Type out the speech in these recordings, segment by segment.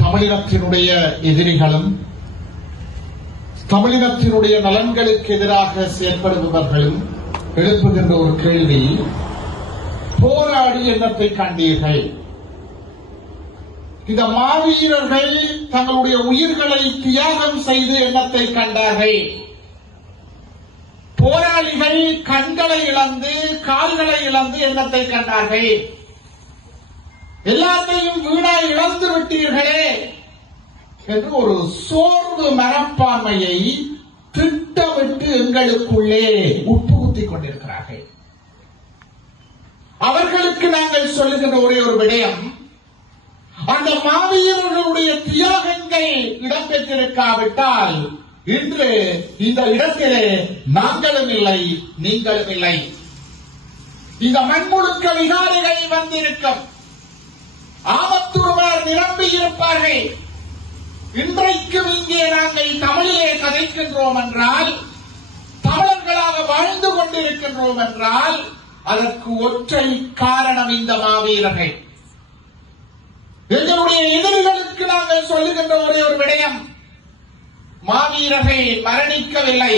தமிழினத்தினுடைய எதிரிகளும் தமிழினத்தினுடைய நலன்களுக்கு எதிராக செயல்படுபவர்களும் எழுப்புகின்ற ஒரு கேள்வி, போராடி என்னத்தை கண்டீர்கள்? இந்த மாவீரர்கள் தங்களுடைய உயிர்களை தியாகம் செய்து என்னத்தை கண்டார்கள்? போராளிகள் கண்களை இழந்து கால்களை இழந்து என்னத்தை கண்டார்கள்? எல்லாத்தையும் வீணாய் இழந்து விட்டீர்களே என்று ஒரு சோர்வு மனப்பான்மையை திட்டமிட்டு எங்களுக்குள்ளே உட்புகுத்திக் கொண்டிருக்கிறார்கள். அவர்களுக்கு நாங்கள் சொல்லுகின்ற ஒரே ஒரு விடயம், அந்த மாவீரர்களுடைய தியாகங்கள் இடம்பெற்றிருக்காவிட்டால் இன்று இந்த இடத்திலே நாங்களும் இல்லை, நீங்களும் இல்லை. இந்த மண்முழுக்க விகாரிகள் வந்திருக்கும், ஆபத்துருவர் நிரம்பி இருப்பார்கள். இன்றைக்கும் இங்கே நாங்கள் தமிழிலே கதைக்கின்றோம் என்றால், தமிழர்களாக வாழ்ந்து கொண்டிருக்கின்றோம் என்றால் அதற்கு ஒற்றை காரணம் இந்த மாவீரர்கள். எங்களுடைய எதிரிகளுக்கு நாங்கள் சொல்லுகின்ற ஒரே ஒரு விடயம், மாவீரர்கள் மரணிக்கவில்லை,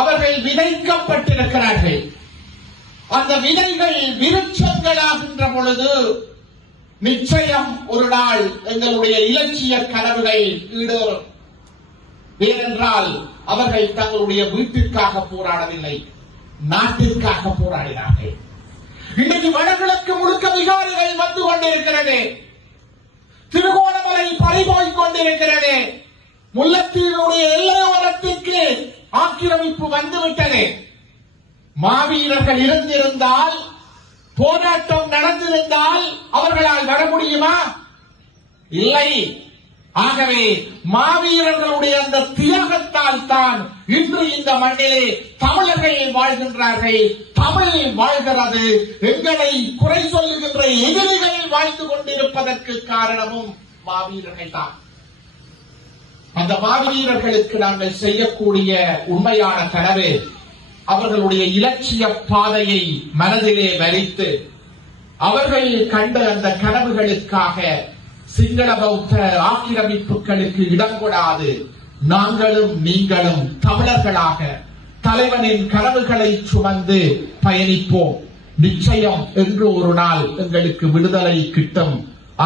அவர்கள் விதைக்கப்பட்டிருக்கிறார்கள். அந்த விதைகள் விருட்சங்களாகின்ற பொழுது நிச்சயம் ஒரு நாள் எங்களுடைய இலட்சிய கனவுகள் ஈடேறும். ஏனென்றால் அவர்கள் தங்களுடைய வீட்டிற்காக போராடவில்லை, நாட்டிற்காக போராடினார்கள். இன்றைக்கு வடகிழக்கு முழுக்க விகாரிகள் வந்து கொண்டிருக்கிறது, திருகோணமலை பறிபோய்க் கொண்டிருக்கிறது, முல்லைத்தீவுடைய எல்லையோரத்திற்கு ஆக்கிரமிப்பு வந்துவிட்டது. மாவீரர்கள் இருந்திருந்தால், போராட்டம் நடந்திருந்தால் அவர்களால் வர முடியுமா? இல்லை. ஆகவே மாவீரர்களுடைய அந்த தியாகத்தால் தான் இன்று இந்த மண்ணிலே தமிழர்கள் வாழ்கின்றார்கள், தமிழ் வாழ்கிறது. எங்களை குறை சொல்லுகின்ற எதிரிகள் வாழ்ந்து கொண்டிருப்பதற்கு காரணமும் மாவீரர்கள் தான். அந்த மாவீரர்களுக்கு நாங்கள் செய்யக்கூடிய உண்மையான கனவு, அவர்களுடைய இலட்சிய பாதையை மனதிலே வரித்து அவர்கள் கண்ட அந்த கனவுகளுக்காக சிங்கள பௌத்த ஆக்கிரமிப்புகளுக்கு இடம் கொடாது நாங்களும் நீங்களும் தமிழர்களாக தலைவனின் கனவுகளை சுமந்து பயணிப்போம். நிச்சயம் என்று ஒரு நாள் எங்களுக்கு விடுதலை கிட்டும்.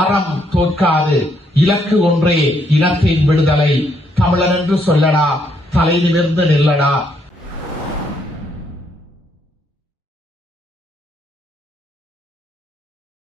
அறம் தோற்காது. இலக்கு ஒன்றே, இனத்தின் விடுதலை. தமிழன் என்று சொல்லடா, தலை நிமிர்ந்து நில்லடா.